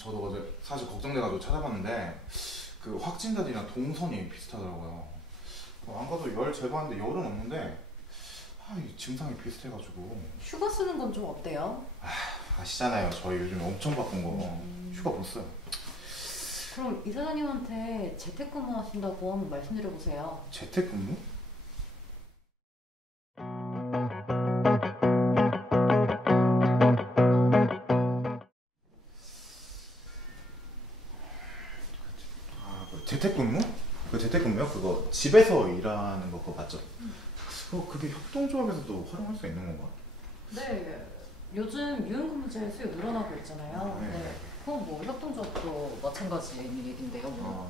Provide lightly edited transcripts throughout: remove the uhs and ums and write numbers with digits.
저도 어제 사실 걱정돼가지고 찾아봤는데 그 확진자들이랑 동선이 비슷하더라고요. 안 가도 열 제거하는데 열은 없는데 이 증상이 비슷해가지고. 휴가 쓰는 건 좀 어때요? 아시잖아요, 저희 요즘 엄청 바쁜 거. 휴가 못 써요. 그럼 이사장님한테 재택근무 하신다고 한번 말씀드려보세요. 재택근무? 재택근무? 그 재택근무요? 그거 집에서 일하는 거 그거 맞죠? 그게 협동조합에서도 활용할 수 있는 건가? 네, 요즘 유연근무제 수요 늘어나고 있잖아요. 네. 그건 뭐 협동조합도 마찬가지인 일인데요.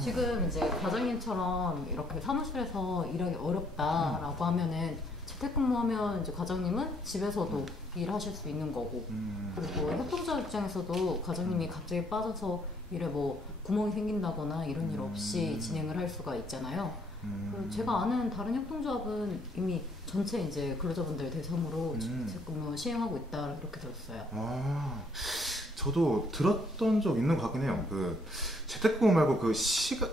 지금 이제 과장님처럼 이렇게 사무실에서 일하기 어렵다라고 하면은 재택근무하면 이제 과장님은 집에서도 일하실 수 있는 거고, 그리고 협동조합 입장에서도 과장님이 갑자기 빠져서 일에 뭐 구멍이 생긴다거나 이런 일 없이 진행을 할 수가 있잖아요. 그리고 제가 아는 다른 협동조합은 이미 전체 이제 근로자분들 대상으로 재택근무 시행하고 있다 이렇게 들었어요. 저도 들었던 적 있는 것 같긴 해요. 그 재택근무 말고 그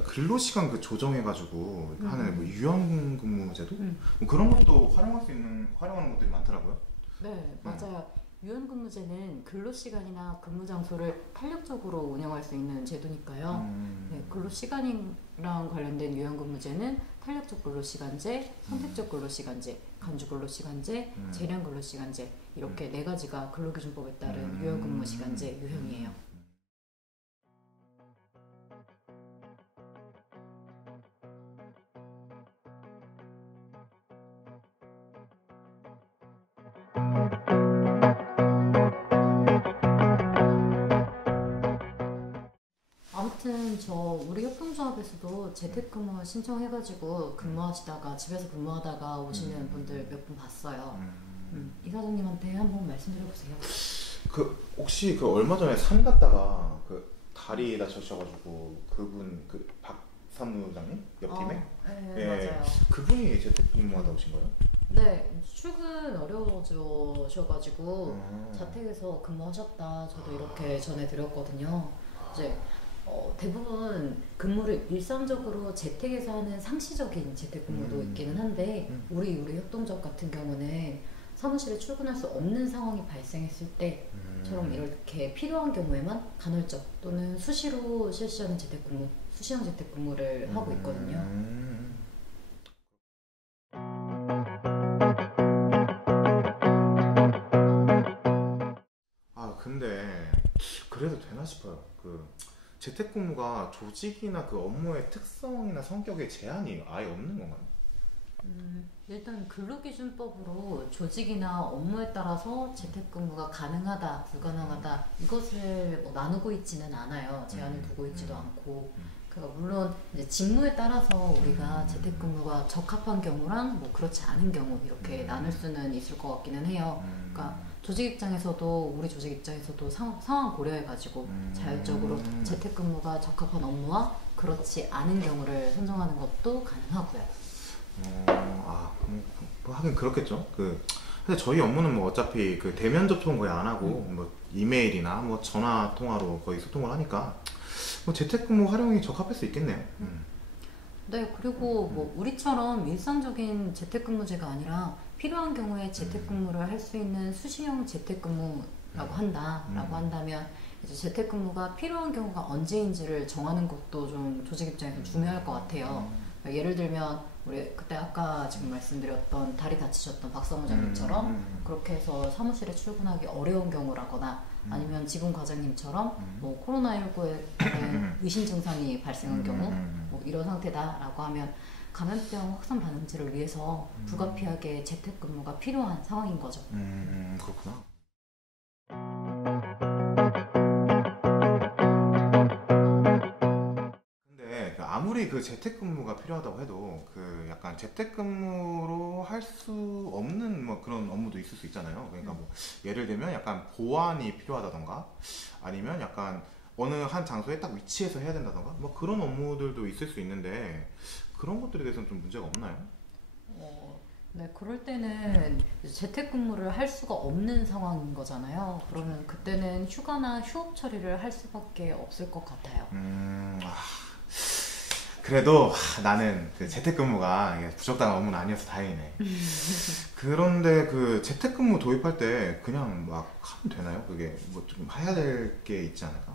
근로시간 그 조정해가지고 하는 뭐 유연근무제도? 뭐 그런 것도 활용하는 것들이 많더라고요. 네, 맞아요. 유연근무제는 근로시간이나 근무 장소를 탄력적으로 운영할 수 있는 제도니까요. 네, 근로시간이랑 관련된 유연근무제는 탄력적 근로시간제, 선택적 근로시간제, 간주 근로시간제, 재량 근로시간제 이렇게 네 가지가 근로기준법에 따른 유연근무시간제 유형이에요. 아무튼 우리 협동조합에서도 재택근무 신청해가지고 근무하시다가 집에서 근무하다가 오시는 분들 몇 분 봤어요. 이사장님한테 한번 말씀드려보세요. 혹시 얼마 전에 산 갔다가 다리 다쳐셔가지고 그분 박 사무장님 옆팀에? 네, 맞아요. 그분이 재택근무하다 오신 거예요? 네, 출근 어려워져가지고 자택에서 근무하셨다. 저도 이렇게 전해드렸거든요. 이제 대부분 근무를 일상적으로 재택에서 하는 상시적인 재택근무도 있기는 한데 우리 협동조합 같은 경우는 사무실에 출근할 수 없는 상황이 발생했을 때처럼 이렇게 필요한 경우에만 간헐적 또는 수시로 실시하는 재택근무, 수시형 재택근무를 하고 있거든요. 근데 그래도 되나 싶어요. 재택근무가 조직이나 업무의 특성이나 성격에 제한이 아예 없는 건가요? 일단 근로기준법으로 조직이나 업무에 따라서 재택근무가 가능하다, 불가능하다 이것을 뭐 나누고 있지는 않아요. 제한을 두고 있지도 않고. 그러니까 물론 이제 직무에 따라서 우리가 재택근무가 적합한 경우랑 뭐 그렇지 않은 경우 이렇게 나눌 수는 있을 것 같기는 해요. 그러니까 조직 입장에서도 우리 조직 입장에서도 상황 고려해가지고 자율적으로 재택근무가 적합한 업무와 그렇지 않은 경우를 선정하는 것도 가능하고요. 뭐 하긴 그렇겠죠. 근데 저희 업무는 뭐 어차피 대면 접촉은 거의 안 하고 뭐 이메일이나 뭐 전화 통화로 거의 소통을 하니까 뭐 재택근무 활용이 적합할 수 있겠네요. 네, 그리고 뭐 우리처럼 일상적인 재택근무제가 아니라 필요한 경우에 재택근무를 할 수 있는 수시형 재택근무라고 한다면 이제 재택근무가 필요한 경우가 언제인지를 정하는 것도 좀 조직 입장에서 중요할 것 같아요. 그러니까 예를 들면 우리 그때 아까 지금 말씀드렸던 다리 다치셨던 박 사무장님처럼 그렇게 해서 사무실에 출근하기 어려운 경우라거나 아니면 지금 과장님처럼 뭐 코로나19에 의심 증상이 발생한 경우 뭐 이런 상태다라고 하면 감염병 확산 반응제를 위해서 불가피하게 재택근무가 필요한 상황인 거죠. 그렇구나. 근데 아무리 재택근무가 필요하다고 해도 약간 재택근무로 할 수 없는 뭐 그런 업무도 있을 수 있잖아요. 그러니까 뭐 예를 들면 약간 보안이 필요하다던가 아니면 약간 어느 한 장소에 딱 위치해서 해야 된다던가 뭐 그런 업무들도 있을 수 있는데 그런 것들에 대해서는 좀 문제가 없나요? 네, 그럴 때는 재택근무를 할 수가 없는 상황인 거잖아요. 그러면 그때는 휴가나 휴업 처리를 할 수밖에 없을 것 같아요. 아, 그래도 나는 그 재택근무가 이게 부적당한 업무는 아니어서 다행이네. 그런데 그 재택근무 도입할 때 그냥 막 하면 되나요? 그게 뭐 좀 해야 될 게 있지 않을까?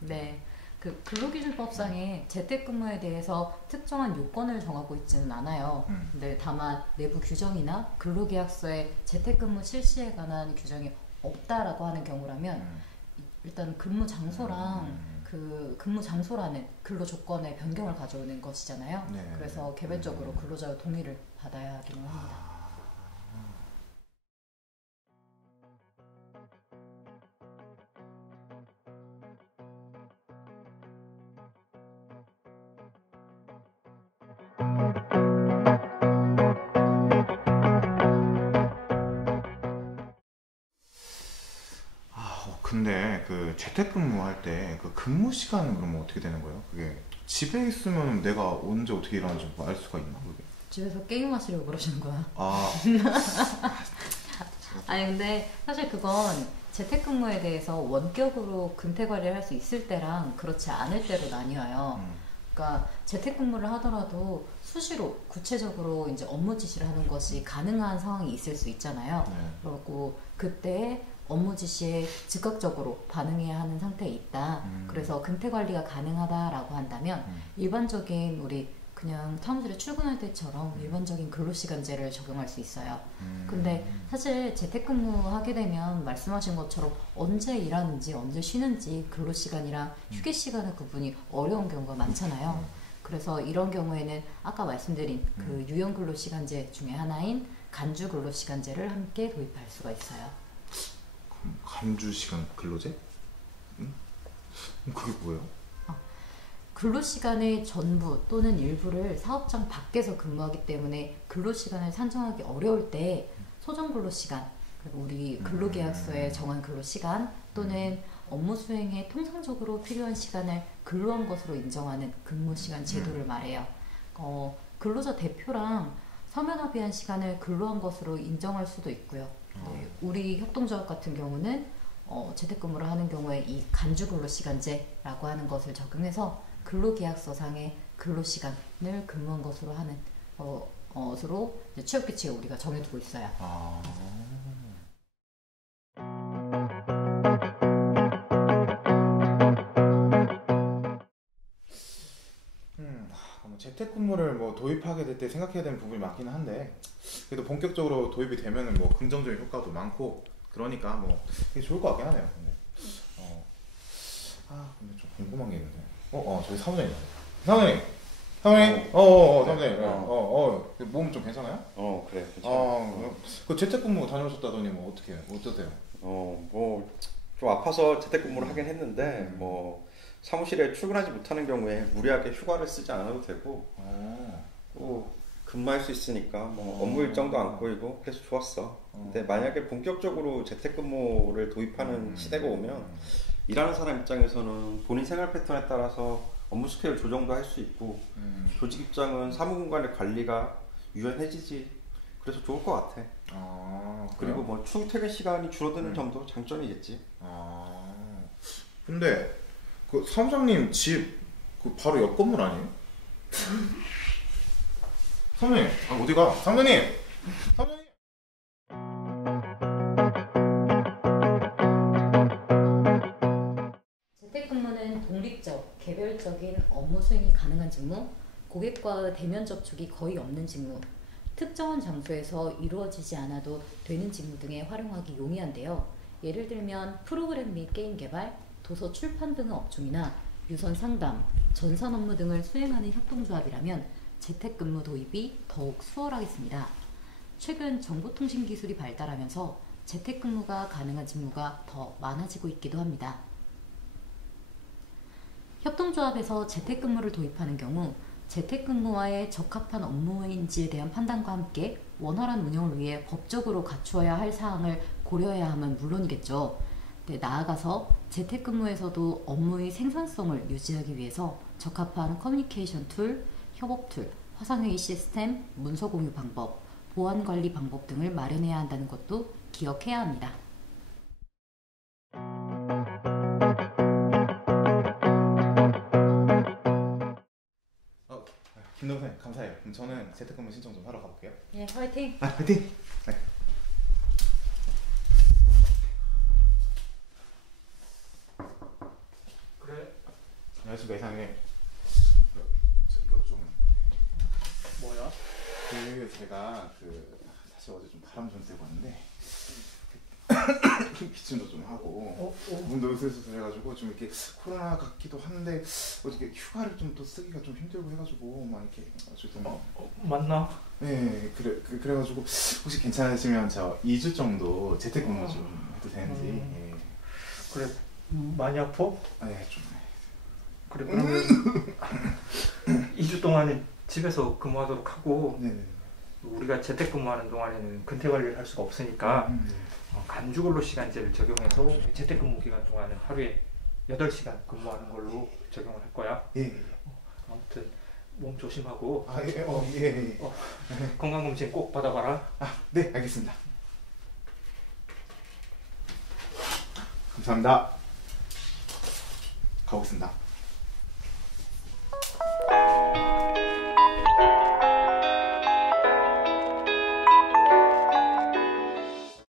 네. 그 근로기준법상에 재택근무에 대해서 특정한 요건을 정하고 있지는 않아요. 근데 다만 내부 규정이나 근로계약서에 재택근무 실시에 관한 규정이 없다라고 하는 경우라면 일단 근무 장소랑 그 근무 장소라는 근로 조건의 변경을 가져오는 것이잖아요. 네. 그래서 개별적으로 근로자의 동의를 받아야 하기는 합니다. 근데 그 재택근무할 때 그 근무 시간은 그러면 어떻게 되는 거예요? 그게 집에 있으면 내가 언제 어떻게 일하는지 뭐 알 수가 있나? 그게? 집에서 게임하시려고 그러시는 거야? 아, 아니 근데 사실 그건 재택근무에 대해서 원격으로 근태 관리를 할 수 있을 때랑 그렇지 않을 때로 나뉘어요. 그러니까 재택근무를 하더라도 수시로 구체적으로 이제 업무 지시를 하는 것이 가능한 상황이 있을 수 있잖아요. 네. 그리고 그때 업무 지시에 즉각적으로 반응해야 하는 상태에 있다. 그래서 근태 관리가 가능하다라고 한다면 일반적인 우리 그냥 사무실에 출근할 때처럼 일반적인 근로시간제를 적용할 수 있어요. 근데 사실 재택근무하게 되면 말씀하신 것처럼 언제 일하는지 언제 쉬는지 근로시간이랑 휴게시간의 구분이 어려운 경우가 많잖아요. 그래서 이런 경우에는 아까 말씀드린 그 유형 근로시간제 중에 하나인 간주 근로시간제를 함께 도입할 수가 있어요. 간주 시간 근로제? 응? 그게 뭐예요? 근로시간의 전부 또는 일부를 사업장 밖에서 근무하기 때문에 근로시간을 산정하기 어려울 때 소정 근로시간, 그리고 우리 근로계약서에 정한 근로시간 또는 업무 수행에 통상적으로 필요한 시간을 근로한 것으로 인정하는 근무시간 제도를 말해요. 근로자 대표랑 서면합의한 시간을 근로한 것으로 인정할 수도 있고요. 네, 우리 협동조합 같은 경우는 재택근무를 하는 경우에 이 간주 근로시간제라고 하는 것을 적용해서 근로계약서상의 근로시간을 근무한 것으로 하는 것으로 취업규칙에 우리가 정해두고 있어요. 재택근무를 뭐 도입하게 될 때 생각해야 되는 부분이 많기는 한데 그래도 본격적으로 도입이 되면은 뭐 긍정적인 효과도 많고 그러니까 뭐 되게 좋을 것 같긴 하네요. 근데, 근데 좀 궁금한 게 있는데 저기 사무장님 사무장님 사무장님 몸 좀 괜찮아요? 그래, 괜찮아. 그 재택근무 다녀오셨다더니 뭐 어떠세요? 뭐, 좀 아파서 재택근무를 하긴 했는데, 뭐, 사무실에 출근하지 못하는 경우에 무리하게 휴가를 쓰지 않아도 되고, 또 근무할 수 있으니까, 뭐, 업무 일정도 안 꼬이고, 그래서 좋았어. 근데 만약에 본격적으로 재택근무를 도입하는 시대가 오면, 일하는 사람 입장에서는 본인 생활 패턴에 따라서 업무 스케일 조정도 할 수 있고, 조직 입장은 사무 공간의 관리가 유연해지지. 그래서 좋을 것 같아. 그리고 뭐 출퇴근 시간이 줄어드는 점도 장점이겠지. 근데 그 사무장님 집 그 바로 옆 건물 아니에요? 사무장님 어디가? 사무장님! 사무장님! 재택근무는 독립적, 개별적인 업무 수행이 가능한 직무, 고객과의 대면 접촉이 거의 없는 직무, 특정한 장소에서 이루어지지 않아도 되는 직무 등에 활용하기 용이한데요. 예를 들면 프로그램 및 게임 개발, 도서 출판 등의 업종이나 유선 상담, 전산 업무 등을 수행하는 협동조합이라면 재택근무 도입이 더욱 수월하겠습니다. 최근 정보통신 기술이 발달하면서 재택근무가 가능한 직무가 더 많아지고 있기도 합니다. 협동조합에서 재택근무를 도입하는 경우 재택근무와의 적합한 업무인지에 대한 판단과 함께 원활한 운영을 위해 법적으로 갖추어야 할 사항을 고려해야 함은 물론이겠죠. 나아가서 재택근무에서도 업무의 생산성을 유지하기 위해서 적합한 커뮤니케이션 툴, 협업 툴, 화상회의 시스템, 문서 공유 방법, 보안관리 방법 등을 마련해야 한다는 것도 기억해야 합니다. 김동생 감사해요. 그럼 저는 재택근무 신청 좀 하러 가볼게요. 예, 화이팅! 화이팅! 네. 그래. 안녕하십니까 이사님. 이거 좀 뭐야? 제가 사실 어제 좀 바람 좀 쐬고 왔는데 기침도 좀 하고 몸도 으슬으슬해가지고 좀 이렇게 코로나 같기도 한데 어떻게 휴가를 좀 또 쓰기가 좀 힘들고 해가지고 막 이렇게 어쨌든 맞나? 네 그래가지고 혹시 괜찮으시면 저 2주 정도 재택근무 좀 해도 되는지. 예. 그래. 많이 아파? 네 좀. 그래 그러면 2주 동안은 집에서 근무하도록 하고 네네. 우리가 재택근무하는 동안에는 근태관리를 할 수가 없으니까 간주근로 시간제를 적용해서 재택근무 기간 동안은 하루에 8시간 근무하는 걸로 적용을 할 거야. 예. 아무튼 몸 조심하고 예. 건강검진 꼭 받아봐라. 네 알겠습니다. 감사합니다. 가보겠습니다.